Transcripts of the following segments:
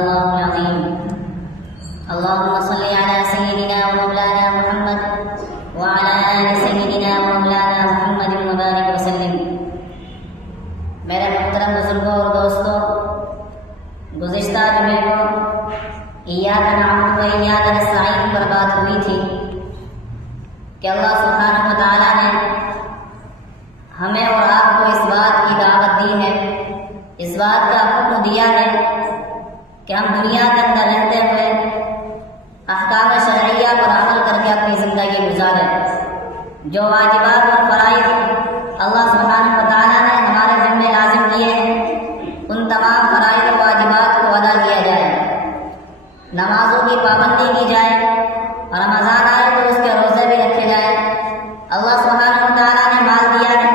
الله العظيم. اللهم صل على سيدنا ومولانا محمد وعلى آل سيدنا ومولانا محمد وبارك وسلم. میرے محترم بزرگوں اور دوستوں، گزشتہ جمعے کو ایاک نعبد و ایاک نستعین پر بات ہوئی تھی کہ اللہ سبحانہ و تعالیٰ نے ہمیں اور آپ کو اس بات کی دعوت دی ہے، اس بات کا حکم دیا ہے کہ ہم دنیا کے اندر رہتے ہوئے احکام شرعیہ پر عمل کر کے اپنی زندگی گزاریں. جو واجبات اور فرائض اللہ سبحانہ و تعالیٰ نے ہمارے ذمہ لازم کیے ہیں، ان تمام فرائض و واجبات کو ادا کیا جائے، نمازوں کی پابندی کی جائے، رمضان آئے تو اس کے روزے بھی رکھے جائیں. اللہ سبحانہ و تعالیٰ نے مال دیا ہے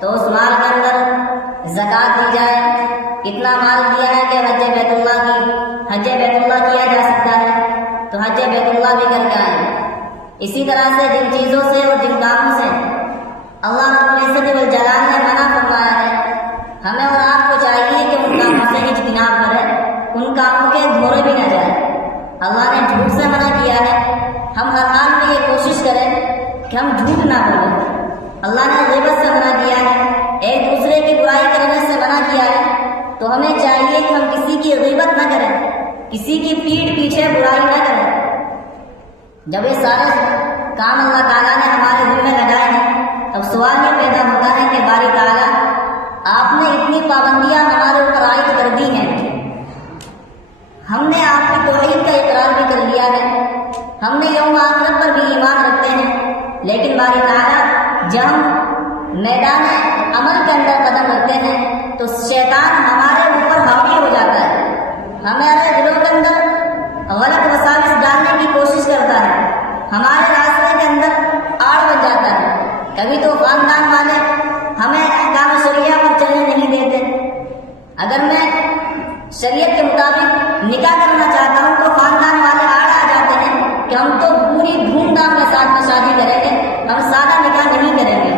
تو اس مال کے اندر زکوٰۃ دی جائے. اتنا مال دیا ہے کہ حج بیت اللہ کیا جا سکتا ہے تو حج بیت اللہ بھی کر کے آئیں. اسی طرح سے جن چیزوں سے اور جن کاموں سے اللہ رب العزت والجلال نے منع فرمایا ہے، ہمیں اور آپ کو چاہیے کہ ان کاموں سے اجتناب کریں، ان کاموں کے دھورے بھی نہ جائیں. اللہ نے جھوٹ سے منع کیا ہے، ہم ہر حال میں یہ کوشش کریں کہ ہم جھوٹ نہ بولیں. اللہ نے غیبت سے منع کیا ہے، ایک دوسرے کی برائی کرنے سے منع کیا ہے، تو ہمیں چاہیے کہ ہم کسی کی غیبت نہ کریں، کسی کی پیٹھ پیچھے برائی نہ کریں. جب یہ سارے کام اللہ تعالیٰ نے ہمارے ذمہ لگائے ہیں، تب سوال یہ پیدا ہوتا ہے کہ باری تعالیٰ آپ نے اتنی پابندیاں ہمارے اوپر عائد کر دی ہیں، ہم نے آپ کی توحید کا اقرار بھی کر لیا ہے، ہم نے یوم آخرت پر بھی ایمان رکھتے ہیں، لیکن باری تعالیٰ جب ہم میدان عمل کے اندر قدم رکھتے ہیں تو شیطان ہمارے اوپر حاوی ہو جاتا ہے، ہمارے دلوں کے اندر غلط وساوس ڈالنے کی کوشش کرتا ہے، ہمارے راستے کے اندر آڑ بن جاتا ہے. کبھی تو خاندان والے ہمیں احکام شریعہ پر چلنے نہیں دیتے. اگر میں شریعت کے مطابق نکاح کرنا چاہتا ہوں تو خاندان والے آڑ آ جاتے ہیں کہ ہم تو پوری دھوم دھام کے ساتھ میں شادی کریں گے، ہم سادہ نکاح نہیں کریں گے.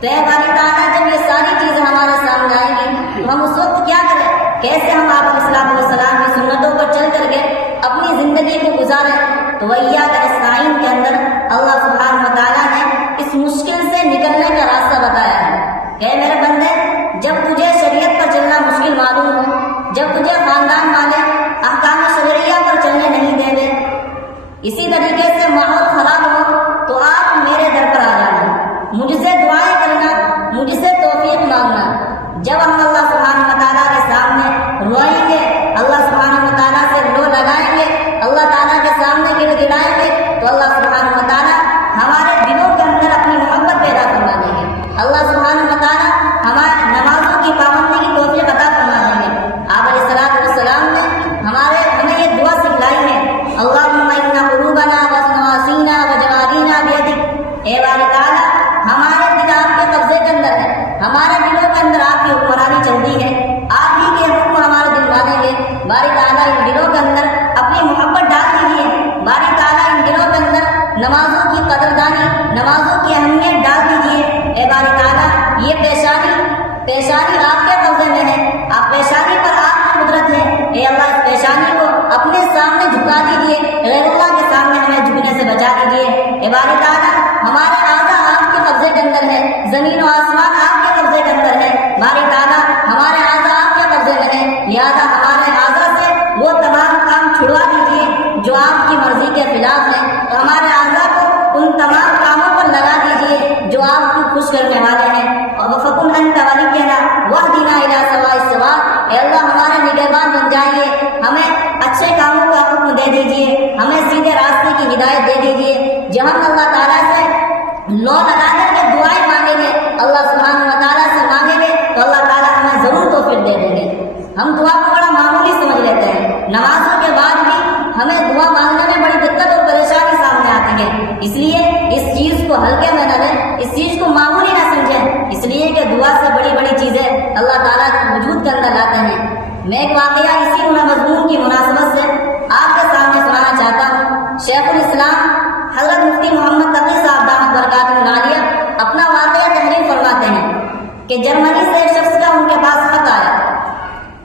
تو باری تعالیٰ جب یہ ساری چیزیں ہمارے سامنے آئیں گی تو ہم اس وقت کیا کریں؟ کیسے ہم آپ علیہ السلام کی سنتوں پر چل کر کے اپنی زندگی کو گزاریں؟ تو ایاک نستعین کے اندر اللہ سبحانہ و تعالیٰ نے اس مشکل سے نکلنے کا راستہ بتایا ہے کہ میرے بندے، جب تجھے شریعت پر چلنا مشکل معلوم ہو، جب تجھے خاندان والے احکام شرعیہ پر چلنے نہیں دیں گے، اسی طریقے سے ماحول خراب ہو، تو آپ میرے در پر آ جانا، مجھ سے دعائیں کرنا، مجھ سے توفیق مانگنا. جب ہم اللہ سبحانہ و تعالیٰ کے سامنے روئیں گے، اللہ سبحانہ و تعالیٰ سے رو لگائیں گے، اللہ تعالیٰ کے سامنے گڑ گڑائیں گے، تو اللہ سبحانہ و تعالیٰ ہمارے دلوں کے اندر اپنی محبت پیدا کروا دیں گے. اللہ سبحانہ و تعالیٰ ہمارے نمازوں کی پابندی کی توفیق عطا فرما دیں گے. آپ علیہ السلام نے ہمیں یہ دعا سکھلائی ہے، اللہم انا قلوبنا ونواسینا وجوارحنا بیدک. اے باری تعالیٰ ہمارے دل آپ کے قبضے کے اندر ہے، ہمارے دلوں کے اندر آپ کی حکمرانی چلتی ہے، آپ ہی کے حکم ہمارے دل مانیں گے. باری تعالیٰ ان دلوں کے اندر اپنی محبت ڈال دیجیے. باری تعالیٰ ان دلوں کے اندر نمازوں کی قدردانی، نمازوں کی اہمیت ڈال دیجیے. اے باری تعالیٰ یہ پیشانی آپ کے قبضے میں ہے، آپ پیشانی پر آپ کی قدرت ہے. اے اللہ اس پیشانی کو اپنے سامنے جھکا دیجیے، غیر اللہ کے سامنے ہمیں جھکنے سے بچا دیجیے. اے باری تعالیٰ ہمارے اعضاء آپ کے قبضے کے اندر ہے، زمین و آسمان آپ کے قبضے کے اندر ہے. باری تعالیٰ ہمارے اعضاء آپ کے قبضے میں ہے، لہٰذا ہمارے اعضاء سے وہ تمام کام چھڑوا دیجیے جو آپ کی مرضی کے خلاف ہے، اور ہمارے اعضاء کو ان تمام کاموں پر لگا دیجیے جو آپ کو خوش کرنے والے ہیں. اور وَفَقُنْ أَنْتَ وَلِيُّنَا وَاهْدِنَا إِلَىٰ سَوَاءِ الصِّرَاطِ. اے اللہ ہمارے نگہبان بن جائیے، ہمیں اچھے کاموں کا حکم دے دیجیے، ہمیں سیدھے راستے کی ہدایت دے دیجیے. جب ہم اللہ تعالیٰ سے لو لگا کر کے دعائیں مانگیں گے، اللہ سبحانہ و تعالیٰ سے مانگیں گے تو اللہ تعالیٰ ہمیں ضرور توفیق دے دیں گے. ہم دعا کو بڑا معمولی سمجھ لیتے ہیں، نمازوں کے بعد بھی ہمیں دعا مانگنے میں بڑی دقت اور پریشانی سامنے آتی ہے. اس لیے اس چیز کو ہلکے میں نہ لیں، اس چیز کو معمولی نہ سمجھیں، اس لیے کہ دعا سے بڑی بڑی چیزیں اللہ تعالیٰ کے وجود کے اندر لاتے ہیں. میں ایک واقعہ اسی مضمون کی مناسبت سے آپ کے سامنے سنانا چاہتا ہوں. شیخ الاسلام حضرت مفتی محمد تقی صاحب دامت برکاتہ العالیہ اپنا واقعہ تحریر فرماتے ہیں کہ جرمنی سے ایک شخص کا ان کے پاس خط آیا.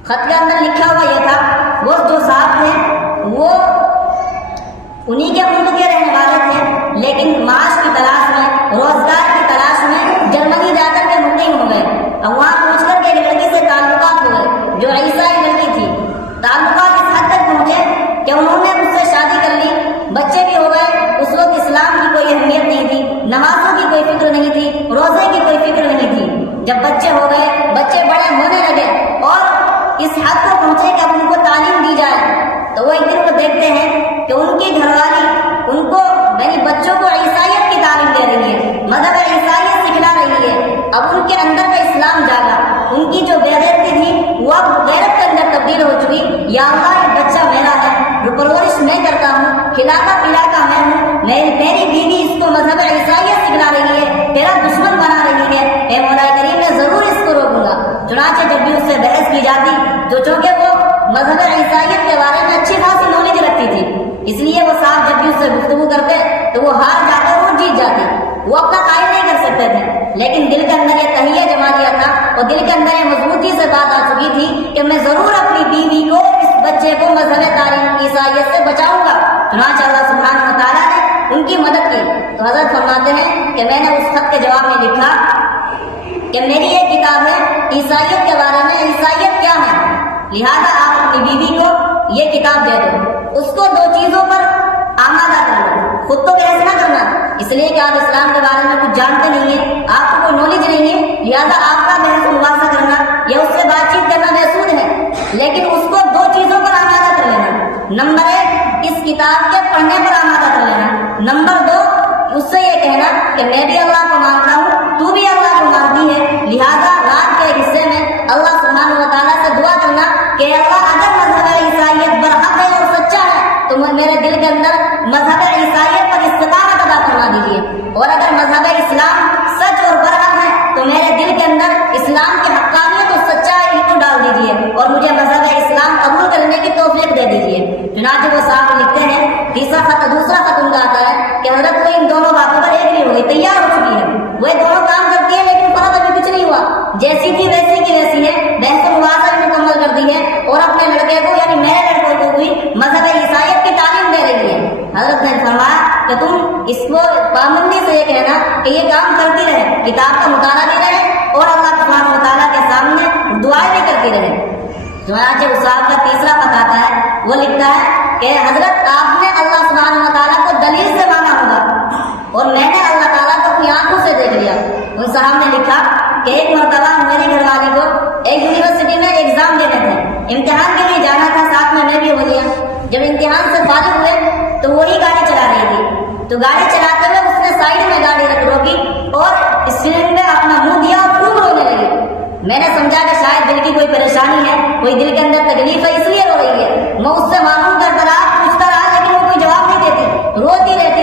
خط کے اندر لکھا لکھا ہوا یہ تھا، وہ جو صاحب تھے وہ انہی کے ملک کے رہنے والے تھے، لیکن معاش کی تلاش میں، روزگار کی تلاش میں جرمنی جا کر کے مقیم ہو گئے۔ اب وہاں پہنچ کر کے ایک لڑکی سے تعلقات ہو گئے جو عیسائی لڑکی تھی۔ تعلقات اس حد تک پہنچے کہ انہوں نے اس سے شادی کر لی، بچے بھی ہو گئے۔ اس وقت اسلام کی کوئی اہمیت نہیں تھی، نمازوں کی کوئی فکر نہیں تھی، روزے کی کوئی فکر نہیں تھی۔ جب بچے ہو گئے، بچے بڑے ہونے لگے اور اس حد کو پہنچے کہ اب ان کو تعلیم دی جائے، تو وہ ایک دن کو دیکھتے ہیں کہ ان کی گھر والی ان کو یعنی بچوں کو عیسائیت کی تعلیم دے رہی ہے، مذہب عیسائیت سکھلا رہی ہے۔ اب ان کے اندر کا اسلام جاگا، ان کی جو غیرتی تھی وہ اب غیرت کے اندر تبدیل ہو چکی۔ یا اللہ یہ بچہ میرا ہے، جو پرورش میں کرتا ہوں، کھلاتا پلاتا میں ہوں، میری بیوی اس کو مذہب عیسائیت سکھلا رہی ہے، تیرا دشمن بنا رہی ہے، اے مولا کریم میں ضرور اس کو روکوں گا۔ چنانچہ جب بھی اس سے بحث کی جاتی تو چونکہ وہ مذہب عیسائیت کے بارے میں اچھی خاصی نالج رکھتی تھی، اس لیے وہ صاحب جب بھی اس سے گفتگو کرتے تو وہ ہار جا کر وہ جیت جاتے، وہ اپنا قائم نہیں کر سکتے تھے۔ لیکن دل کے اندر یہ تہیہ جما لیا تھا اور دل کے اندر یہ مضبوطی سے بات آ چکی تھی کہ میں ضرور اپنی بیوی کو، اس بچے کو مذہب تعلیم عیسائیت سے بچاؤں گا۔ چنانچہ اللہ سبحانہ و تعالیٰ نے ان کی مدد کی۔ تو حضرت فرماتے ہیں کہ میں نے اس خط کے جواب میں لکھا کہ میری یہ کتاب ہے عیسائیت کے بارے میں، عیسائیت کیا ہے، لہذا آپ اپنی بیوی کو یہ کتاب دے دو، اس کو دو چیزوں پر آمادہ کر لو، خود تو بحث نہ کرنا، اس لیے کہ آپ اسلام کے بارے میں کچھ جانتے نہیں ہیں، آپ کو کوئی نالج نہیں ہے، لہذا آپ کا بحث مباحثہ کرنا یا اس سے بات چیت کرنا محسوس ہے، لیکن اس کو دو چیزوں پر آمادہ کر لینا۔ نمبر 1 اس کتاب کے پڑھنے پر آمادہ کر لینا، نمبر 2 اس سے یہ کہنا کہ میں بھی اللہ کو مانتا ہوں، تو بھی اللہ کو مانتی ہے، لہذا رات کے حصے میں اللہ سبحانہ و تعالیٰ سے دعا کرنا کہ اللہ اگر مذہب عیسائیت برحق ہے اور سچا ہے تو میرے دل کے اندر مذہب عیسائیت پر استقامت عطا فرما دیجیے، اور اگر مذہب اسلام سچ اور برحق ہے تو میرے دل کے اندر اسلام کی حقانیت اور سچائی کو ڈال دیجیے اور مجھے مذہب اسلام قبول کرنے کی توفیق دے دیجیے۔ چنانچہ وہ صاحب لکھتے ہیں، دوسرا خط ان کا آتا ہے کہ حضرت وہ ان دونوں باتوں پر ایک نہیں ہو گئی، تیار ہو چکی ہے، وہ دونوں کام کرتی ہے، لیکن فرق ابھی کچھ نہیں ہوا، جیسی تھی ویسی کی ویسی ہے، بحث و مباحثہ بھی مکمل کر دی ہے اور اپنے لڑکے کو یعنی میرے لڑکوں کو بھی مذہب عیسائیت کی تعلیم دے رہی ہے۔ حضرت نے فرمایا کہ تم اس کو پابندی سے یہ کہنا کہ یہ کام کرتی رہے، کتاب کا مطالعہ بھی رہے اور اللہ سبحانہ و تعالیٰ کے سامنے دعائیں بھی کرتی رہے۔ چنانچہ اس صاحب کا تیسرا خط آتا ہے، وہ لکھتا ہے کہ حضرت آپ نے اللہ سبحانہ و تعالیٰ کو دلیل سے مانا ہوگا اور میں نے اللہ تعالیٰ کو اپنی آنکھوں سے دیکھ لیا۔ ان صاحب نے لکھا کہ ایک مرتبہ میری گھر والی کو ایک یونیورسٹی میں ایگزام دینے تھے، امتحان کے لیے جانا تھا، ساتھ میں بھی ہو گیا۔ جب امتحان سے فارغ ہوئے تو وہی گاڑی چلا رہی تھی، تو گاڑی چلاتے ہوئے اس نے سائڈ میں گاڑی روکی اور اسٹیئرنگ میں اپنا منہ دیا اور خوب رونے لگی۔ میں نے سمجھا کہ شاید دل کی کوئی پریشانی ہے، کوئی دل کے اندر تکلیف ہے، اس لیے رو رہی ہے۔ میں اس سے معلوم کرتا رہا، پوچھتا رہا، لیکن وہ کوئی جواب نہیں دیتی، روتی رہتی۔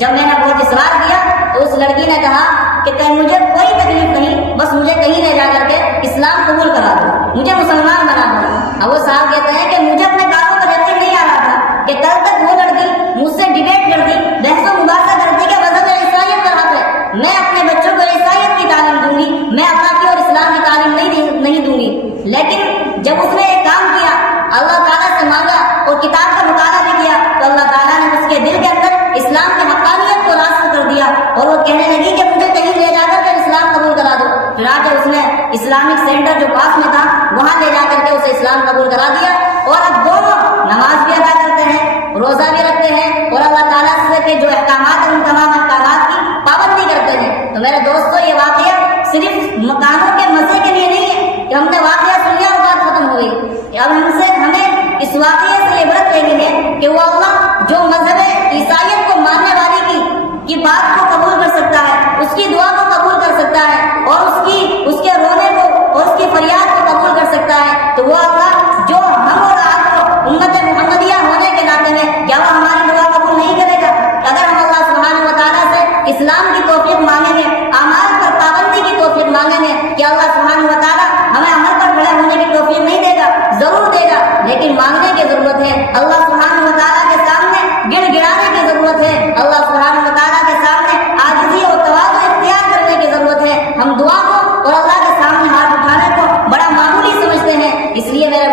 جب میں نے بہت اصرار کیا تو اس لڑکی نے کہا کہ مجھے کوئی تکلیف نہیں، بس مجھے کہیں لے جا کر کے اسلام قبول کرا دو، مجھے مسلمان بنا دو۔ اب وہ صاحب کہتے ہیں کہ مجھے اپنے کاموں پر یقین نہیں آ رہا تھا کہ کل تک وہ لڑکی مجھ سے ڈیبیٹ کرتی، بحث و مباحثہ کرتی کہ مذہب عیسائیت پر حق ہے، میں اپنے بچوں کو عیسائیت کی تعلیم دوں گی، میں اللہ کی اور اسلام کی تعلیم نہیں دوں گی۔ لیکن جب اس نے ایک کام کیا، اللہ تعالیٰ سے مانگا اور کتاب کا مطالعہ بھی کیا، تو اللہ تعالیٰ نے اس کے دل کے اندر اسلام کی حقانیت کو راسخ کر دیا اور وہ کہنے لگی کہ مجھے کہیں لے جا کر کے اسلام قبول کرا دو۔ چنانچہ اس نے اسلامک سینٹر جو پاس میں تھا وہاں لے جا کر کے اسے اسلام قبول کرا دیا، اور اب دونوں نماز بھی ادا کرتے ہیں، روزہ بھی رکھتے ہیں اور اللہ تعالیٰ سے کے جو احکامات ہیں ان تمام احکامات کی پابندی کرتے ہیں۔ تو میرے دوستو، یہ واقعہ صرف مکانوں کے مزے کے لیے نہیں ہے کہ ہم نے واقعہ سن لیا اور بات ختم ہو گئی۔ اب ہمیں اس واقعے سے عبرت لینی ہے کہ وہ اللہ جو مذہب عیسائیت کو ماننے والی کی بات کو قبول کر سکتا ہے، اس کی دعا کو قبول کر سکتا ہے اور اس کے رونے کو اور اس کی فریاد کو قبول کر سکتا ہے، تو وہ اللہ جو ہم اور آپ کو امت محمدیہ ہونے کے ناطے میں کیا وہ ہماری دعا قبول نہیں کرے گا؟ اگر ہم اللہ سبحانہ و تعالیٰ سے اسلام کی توفیق مانگیں گے، اعمال پر پابندی کی توفیق مانگیں گے، کہ اللہ سبحانہ و تعالیٰ ہمیں عمل پر کھڑے ہونے کی توفیق نہیں دے گا، ضرور دے گا، لیکن مانگنے کی ضرورت ہے، اللہ سبحانہ و تعالیٰ کے سامنے گڑ گڑانے کی ضرورت ہے، اللہ سبحانہ و تعالیٰ کے سامنے عاجزی اور تواضع اختیار کرنے کی ضرورت ہے۔ ہم دعا کو اور اللہ کے سامنے ہاتھ اٹھانے کو بڑا معمولی سمجھتے ہیں، اس لیے میرے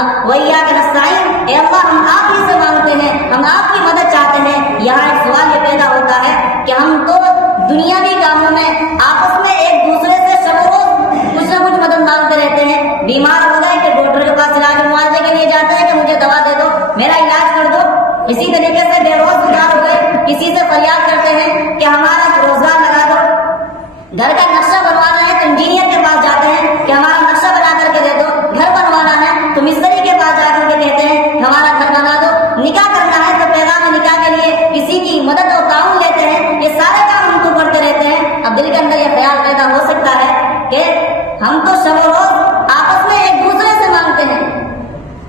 وَإِيَّاكَ نَسْتَعِينُ، اے اللہ ہم آپ ہی سے مانگتے ہیں، ہم آپ کی مدد چاہتے ہیں۔ یہاں ایک سوال یہ پیدا ہوتا ہے کہ ہم تو دنیاوی کاموں میں آپس میں ایک دوسرے سے شب و روز کچھ نہ کچھ مدد مانگتے رہتے ہیں۔ بیمار ہو گئے کہ ڈاکٹر کے پاس علاج معالجے کے لیے جاتا ہے کہ مجھے دوا دے دو، میرا علاج کر دو۔ اسی طریقے سے بے روزگار ہو گئے، کسی سے فریاد کرتے ہیں کہ ہمارا روزگار لگا دو۔ گھر کا نقشہ بنوانا ہے تو انجینئر کے پاس جاتے ہیں کہ ہمارا نقشہ بنا کر کے دے دو۔ گھر بنوانا ہے تو مستری کے پاس جا کر کے کہتے ہیں ہمارا گھر بنا دو۔ نکاح کرنا ہے تو پیغام نکاح کے لیے کسی کی مدد اور تعاون لیتے ہیں۔ یہ سارے کام ہم تو کرتے رہتے ہیں۔ اب دل کے اندر یہ خیال پیدا ہو سکتا ہے کہ ہم تو شب و روز آپس میں ایک دوسرے سے مانگتے ہیں،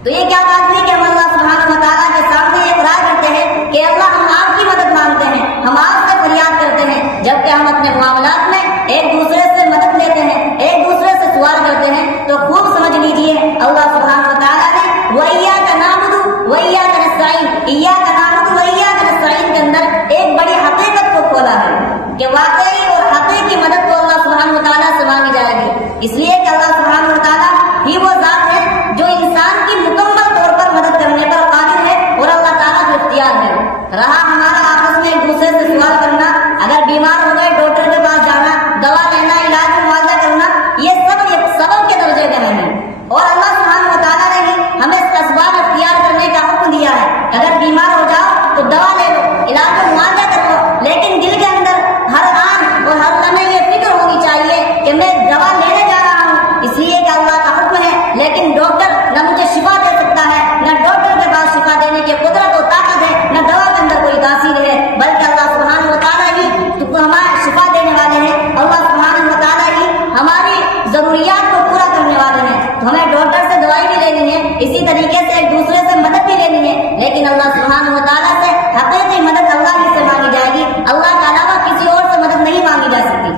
تو یہ کیا بات نہیں کہ ہم اللہ سبحانہ و تعالیٰ کے سامنے اقرار کرتے ہیں کہ اللہ ہم آپ کی مدد مانگتے ہیں، ہم آپ سے فریاد کرتے ہیں، جبکہ ہم اپنے معاملات میں ایک دوسرے سے مدد لیتے ہیں، ایک دوسرے سے سوال کرتے ہیں۔ تو خوب سمجھ لیجئے اللہ سبحانہ و تعالیٰ نے وَإِيَّاكَ نَعْبُدُ وَإِيَّاكَ نَسْتَعِينُ، إِيَّاكَ نَعْبُدُ وَإِيَّاكَ نَسْتَعِينُ کے اندر ایک بڑی حقیقت کو کھولا ہے کہ واقعی اور حقیقی مدد کو اللہ سبحانہ و تعالیٰ سے مانگی جائے گی، اس لیے کہ اللہ سبحانہ و تعالیٰ ہی وہ ذات ہے جو انسان کی مکمل طور پر مدد کرنے پر قادر ہے، اور اللہ تعالیٰ کو اختیار ہے۔ رہا ہمارا آپس میں ایک دوسرے سے سوال کرنا، اگر بیمار ہو گئے ڈاکٹر کے پاس جانا، دوا لینا، علاج معالجہ کرنا، یہ سب سبب کے درجے میں ہے، اور اللہ سبحانہ و تعالیٰ نے ہی ہمیں اسباب اختیار کرنے کا حکم دیا ہے۔ اگر بیمار ہو جاؤ تو دوا لے لو، علاج معالجہ کر لو، لیکن دل کے اندر ہر آن اور ہر لمحے یہ فکر ہونی چاہیے کہ میں دوا لینے جا رہا ہوں، اس لیے کہ اللہ کا حکم ہے، لیکن ڈاکٹر نہ مجھے شفا دے سکتا ہے، نہ ڈاکٹر کے پاس شفا دینے کی قدرت و طاقت ہے، نہ دوا کے اندر کوئی تاثیر ہے، بلکہ اللہ سبحانہ و تعالیٰ ہی ہمارا شفا دینے والے ہیں۔ اللہ سبحانہ و تعالیٰ ہی ہماری ضروریات کو پورا کرنے والے ہیں۔ تو ہمیں ڈاکٹر سے دوائی بھی لینی ہے، اسی طریقے سے ایک دوسرے سے مدد بھی لینی ہے، لیکن اللہ سبحانہ و تعالیٰ سے حقیقی مدد اللہ ہی سے مانگی جائے گی، اللہ کے علاوہ کسی اور سے مدد نہیں مانگی جا سکتی۔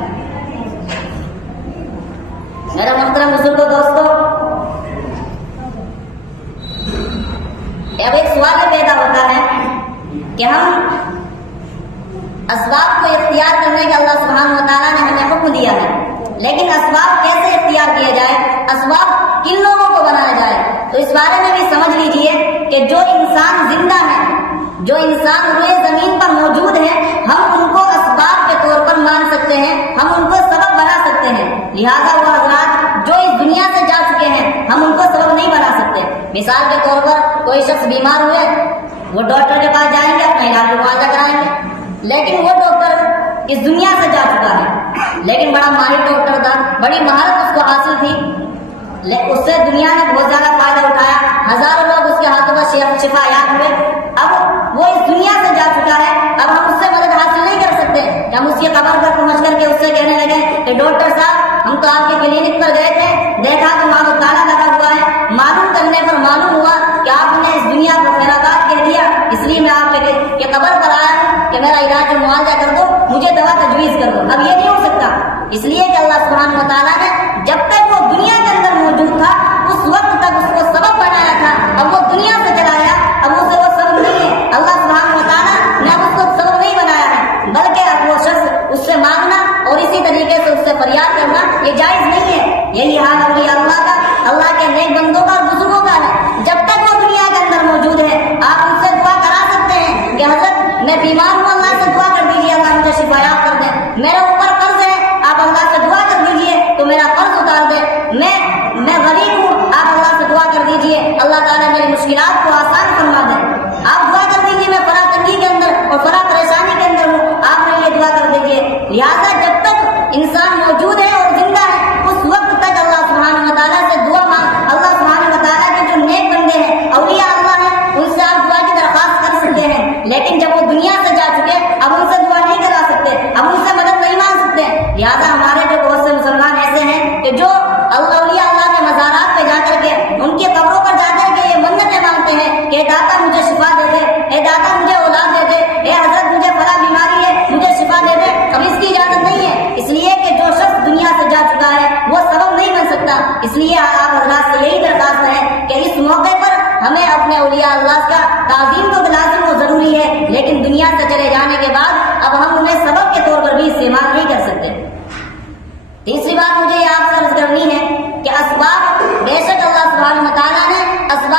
میرا محترم بزرگوں، دوستوں، اب ایک سوال یہ پیدا ہوتا ہے کہ ہم اسباب کو اختیار کرنے کا اللہ سبحانہ و تعالیٰ نے ہمیں حکم دیا ہے، لیکن اسباب کیسے اختیار کیے جائے، اسباب کن لوگوں کو بنایا جائے، تو اس بارے میں بھی سمجھ لیجئے کہ جو انسان زندہ ہے، جو انسان روئے زمین پر موجود ہے، ہم ان کو اسباب کے طور پر مان سکتے ہیں، ہم ان کو سبب بنا سکتے ہیں۔ لہذا وہ حضرات جو اس دنیا سے جا چکے ہیں ہم ان کو سبب نہیں بنا سکتے۔ مثال کے طور پر کوئی شخص بیمار ہوئے، وہ ڈاکٹر کے پاس جائیں گے، اپنا علاج معالجہ کرائیں گے، لیکن وہ ڈاکٹر اس دنیا سے جا چکا ہے، لیکن بڑا ماہر ڈاکٹر تھا، بڑی مہارت اس کو حاصل تھی، اس سے دنیا نے بہت زیادہ فائدہ اٹھایا، ہزاروں لوگ اس کے ہاتھوں پر شفایاب ہوئے۔ اب وہ اس دنیا سے جا چکا ہے، اب ہم اس سے مدد حاصل نہیں کر سکتے کہ ہم اس کی قبر پر پہنچ کر کے اس سے کہنے لگے کہ ڈاکٹر صاحب ہم تو آپ کے کلینک پر گئے تھے، دیکھا کہ وہاں تو تالا لگا ہوا ہے، معلوم کرنے پر معلوم ہوا کہ آپ نے اس دنیا کو خیر آباد کہہ دیا، اس لیے میں آپ کے قبر پر آیا ہوں کہ میرا علاج معالجہ کر دو، مجھے دوا تجویز کر دو۔ اب یہ نہیں ہو سکتا، اس لیے کہ اللہ سبحانہ و تعالیٰ نے جب تک وہ دنیا کے اندر موجود تھا اس وقت تک اس کو سبب بنایا تھا، اب وہ دنیا سے چلا گیا، اب اسے وہ سبب نہیں ہے، اللہ سبحانہ و تعالیٰ نے اب اس کو سبب نہیں بنایا ہے، بلکہ اب وہ شخص اس سے مانگنا اور اسی طریقے سے اس سے فریاد کرنا یہ جائز نہیں ہے۔ یہی حال اولیاء اللہ کا، اللہ کے نیک بندوں کا اور بزرگوں کا ہے، جب تک وہ دنیا کے اندر موجود ہے آپ ان سے دعا کرا سکتے ہیں کہ حضرت میں بیمار ہوں، اللہ سے دعا کر دیجیے اللہ مجھے شفایاب کر دیں، میرے اوپر قرض ہے آپ اللہ سے دعا کر دیجیے تو میرا قرض اتار دیں، میں غریب ہوں آپ اللہ سے دعا کر دیجیے اللہ تعالیٰ میری مشکلات کو آسان فرما دیں، آپ دعا کر دیجیے میں فلاں تنگی کے اندر اور فلاں پریشانی کے اندر ہوں آپ میرے لیے دعا کر دیجیے۔ لہٰذا جب تک انسان موجود ہے اور زندہ ہے اس وقت تک اللہ سبحانہ و تعالیٰ سے دعا مانگ، اللہ سبحانہ و تعالیٰ کے جو نیک بندے ہیں اولیاء اللہ ہیں ان سے آپ دعا کی درخواست کر سکتے ہیں، لیکن جب وہ دنیا سے جا چکے اب ان سے دعا نہیں کرا سکتے، اب ان سے مدد نہیں مانگ سکتے۔ لہٰذا ہمارے جو بہت سے مسلمان ایسے ہیں کہ جو اولیاء اللہ کے مزارات پہ جا کر کے ان کی قبروں پر جا کر کے یہ منتیں مانگتے ہیں کہ اے داتا مجھے شفا دے دے، اے داتا مجھے اولاد دے دے، اے حضرت مجھے فلاں بیماری ہے مجھے شفا دے دے۔ اب اس کی اجازت نہیں ہے، اس لیے کہ جو شخص دنیا سے جا چکا ہے وہ سبب نہیں بن سکتا۔ اس لیے آپ حضرات سے یہی درخواست ہے کہ اس موقع پر ہمیں اپنے اولیاء اللہ کا تعظیم تو لازم و ضروری ہے، لیکن دنیا سے چلے جانے کے بعد اب ہم انہیں سبب کے طور پر بھی استعمال نہیں کر سکتے۔ تیسری بات مجھے یہ آپ سے عرض کرنی ہے کہ اسباب، بے شک اللہ سبحانہ و تعالیٰ نے اسباب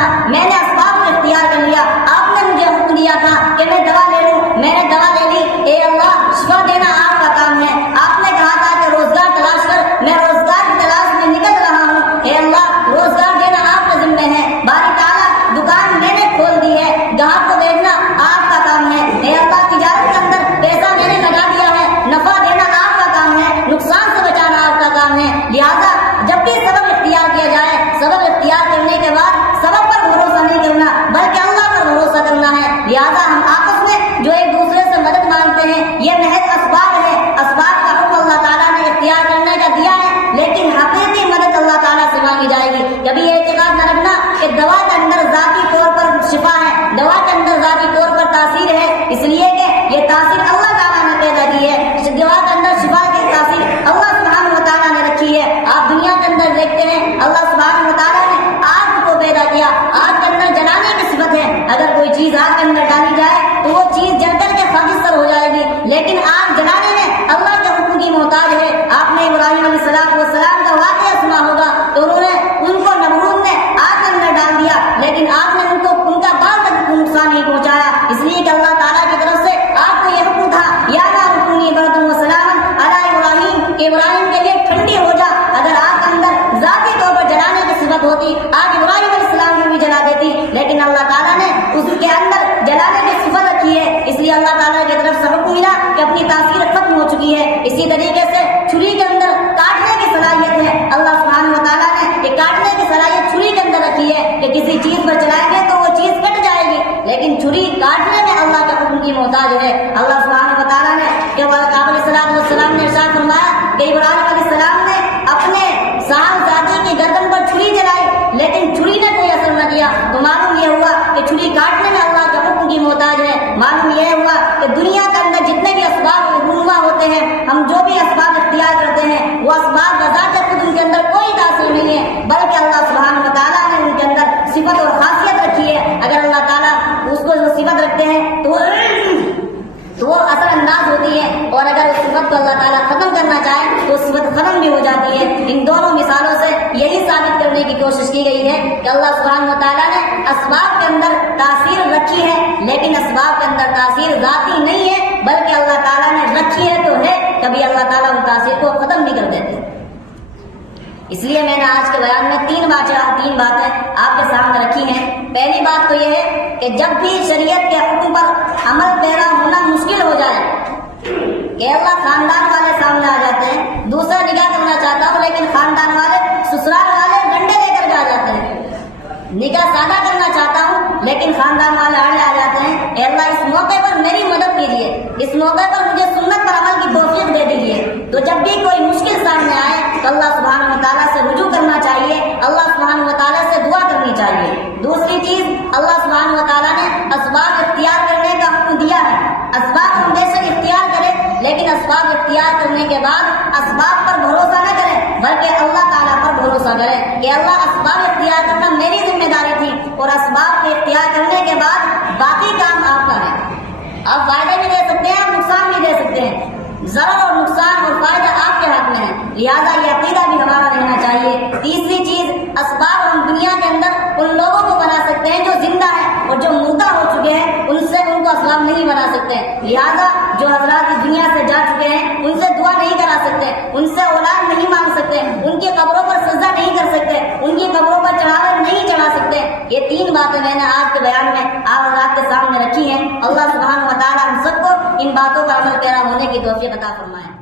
مانا، میں نے اسباب کو اختیار کر لیا۔ آپ نے مجھے حکم دیا تھا کہ میں دوا لے لوں، میں نے دوا لے لی۔ اے اللہ، شفا دینا آپ کا کام ہے۔ آپ نے کہا تھا کہ روزگار تلاش کر، میں روزگار کی تلاش میں نکل رہا ہوں۔ اے اللہ، روزگار دینا آپ کے ذمہ ہے۔ باری تعالیٰ، دکان میں نے کھول دی ہے، گاہک کو دیکھنا آپ کا کام ہے۔ اے اللہ، تجارت کے اندر پیسہ میں نے لگا دیا ہے، نفع دینا آپ کا کام ہے، نقصان سے بچانا آپ کا کام ہے۔ لہٰذا جب بھی سبب اختیار کیا جائے، سبب اختیار کرنے کے بعد سبب پر بھروسہ نہیں کرنا بلکہ اللہ پر بھروسہ کرنا ہے۔ لہٰذا ہم آپس میں جو ایک دوسرے سے مدد مانگتے ہیں، یہ محض اسباب ہے۔ اسباب کا حکم اللہ تعالیٰ نے اختیار کرنے کا دیا ہے، لیکن حقیقی مدد اللہ تعالیٰ سے مانگی جائے گی۔ کبھی یہ اعتقاد نہ رکھنا کہ دوا کے اندر ذاتی طور پر شفا ہے، دوا کے اندر ذاتی طور پر تاثیر ہے، اس لیے کہ یہ تاثیر اللہ تعالیٰ نے پیدا کی ہے۔ دوا کے اندر شفا کی تاثیر اللہ سبحانہ و تعالیٰ نے رکھی ہے۔ آپ دنیا کے اندر دیکھتے ہیں، اللہ سبحانہ و تعالیٰ نے آگ کو پیدا کیا، آگ کے اندر جلانے کی صفت ہے۔ اگر کوئی چیز آگ کے اندر ڈالی جائے تو وہ چیز جل کر کے خاکستر ہو جائے گی، لیکن آگ جلانے میں اللہ کے حکم کی محتاج ہے۔ آپ نے ابراہیم علیہ السلام کا واقعہ سنا ہوگا، تو ان کو نمرود نے آگ کے اندر ڈال دیا، لیکن آگ نے ان کا بال تک نقصان نہیں پہنچایا، اس لیے کہ اللہ تعالیٰ کی طرف سے آگ کو یہ حکم تھا، یا نار کونی بردن و سلاما علی ابراہیم، کہ ابراہیم کے لیے ٹھنڈی ہو جا۔ اگر آگ کے اندر ذاتی طور پر جلانے کی صفت ہوتی، آگ ابراہیم علیہ السلام کو بھی جلا دیتی، لیکن اللہ تعالیٰ نے اس کے اندر جلانے کی صفت رکھی ہے، اس لیے اللہ تعالیٰ کی طرف سے حکم ملا کہ اپنی تاثیر ختم ہو چکی ہے۔ اسی طریقے سے چھری کے اندر کاٹنے کی صلاحیت ہے، اللہ سبحانہ و تعالیٰ نے یہ کاٹنے کی صلاحیت چھری کے اندر رکھی ہے کہ کسی چیز پر چلائیں گے تو وہ چیز کٹ جائے گی، لیکن چھری کاٹنے میں اللہ کے حکم کی محتاج ہے۔ اللہ سبحانہ و تعالیٰ نے کہ قابل السلام نے ارشاد فرمایا کہ ابراہیم علیہ السلام نے اپنے صاحبزادے کی گردن پر چھری چلائی، لیکن چھری نے کوئی اثر نہ کیا، تو معلوم یہ ہوا کہ چھری کاٹنے میں اللہ کے حکم کی محتاج ہے۔ معلوم یہ ہوا کہ دنیا کے اندر جتنے بھی اسباب رونما ہوتے ہیں، ہم جو بھی اسباب اختیار کرتے ہیں، وہ اسباب بذات خود ان کے اندر کوئی تاثیر نہیں ہے، بلکہ اللہ سبحانہ و تعالیٰ نے ان کے اندر صفت اور خاصیت رکھی ہے۔ اگر اللہ تعالیٰ اس کو صفت رکھتے ہیں تو وہ اثر انداز ہوتی ہے، اور اگر اس صفت کو اللہ تعالیٰ ختم کرنا چاہے تو صفت ختم بھی ہو جاتی ہے۔ ان دونوں مثالوں سے یہی ثابت کرنے کی کوشش کی گئی ہے کہ اللہ سبحانہ و تعالیٰ نے اسباب کے اندر تاثیر رکھی ہے، لیکن اسباب کے اندر تاثیر ذاتی نہیں ہے، بلکہ اللہ تعالیٰ نے رکھی ہے تو ہے، کبھی اللہ تعالیٰ ان تاثیر کو ختم بھی کر دیتے ہیں۔ اس لیے میں نے آج کے بیان میں تین باتیں آپ کے سامنے رکھی ہیں۔ پہلی بات تو یہ ہے کہ جب بھی شریعت کے حکم پر عمل پیرا ہونا مشکل ہو جائے کہ اللہ خاندان والے سامنے آ جاتے ہیں، دوسرا نکاح کرنا چاہتا ہوں لیکن خاندان والے سسرال والے ڈنڈے لے کر کے آ جاتے ہیں، نکاح سادہ کرنا چاہتا ہوں لیکن خاندان والے آڑے آ جاتے ہیں، اے اللہ اس موقع پر میری مدد کیجیے، اس موقع پر مجھے سنت پر عمل کی توفیق دے دیجیے۔ تو جب بھی کوئی مشکل سامنے آئے تو اللہ سبحانہ و تعالیٰ سے رجوع کرنا چاہیے، اللہ سبحانہ و تعالیٰ سے دعا کرنی چاہیے۔ دوسری چیز، اللہ سبحانہ و تعالیٰ نے اسباب اختیار کرنے کا حکم دیا ہے۔ اسباب ہم بے شک اختیار کریں، لیکن اسباب اختیار کرنے کے بعد اسباب پر بھروسہ نہ کریں، بلکہ اللہ تعالیٰ پر بھروسہ کریں کہ اللہ اسباب اختیار کرنا میری ذمہ داری تھی، اور اسباب کے اختیار کرنے کے بعد باقی کام آپ کا ہے۔ آپ فائدے بھی دے سکتے ہیں، آپ نقصان بھی دے سکتے ہیں، ضرر اور نقصان اور فائدہ آپ کے ہاتھ میں ہے، لہٰذا یہ عقیدہ بھی ہمارا رہنا چاہیے۔ تیسری چیز، اسباب ہم دنیا کے اندر ان لوگوں کو بنا سکتے ہیں جو زندہ ہیں، اور جو مردہ ہو چکے ہیں ان سے ان کو اسباب نہیں بنا سکتے، لہٰذا جو حضرات اس دنیا سے جا چکے ہیں ان سے دعا نہیں کرا سکتے، ان سے اولاد نہیں مانگ سکتے، ان کی قبروں پر سجدہ نہیں کر سکتے، ان کی قبروں پر چڑھاوے نہیں چڑھا سکتے۔ یہ تین باتیں میں نے آج کے بیان میں آپ حضرات کے سامنے رکھی ہیں۔ اللہ سبحانہ و تعالیٰ ہم سب کو ان باتوں پر عمل پیرا ہونے کی توفیق عطا فرمائے۔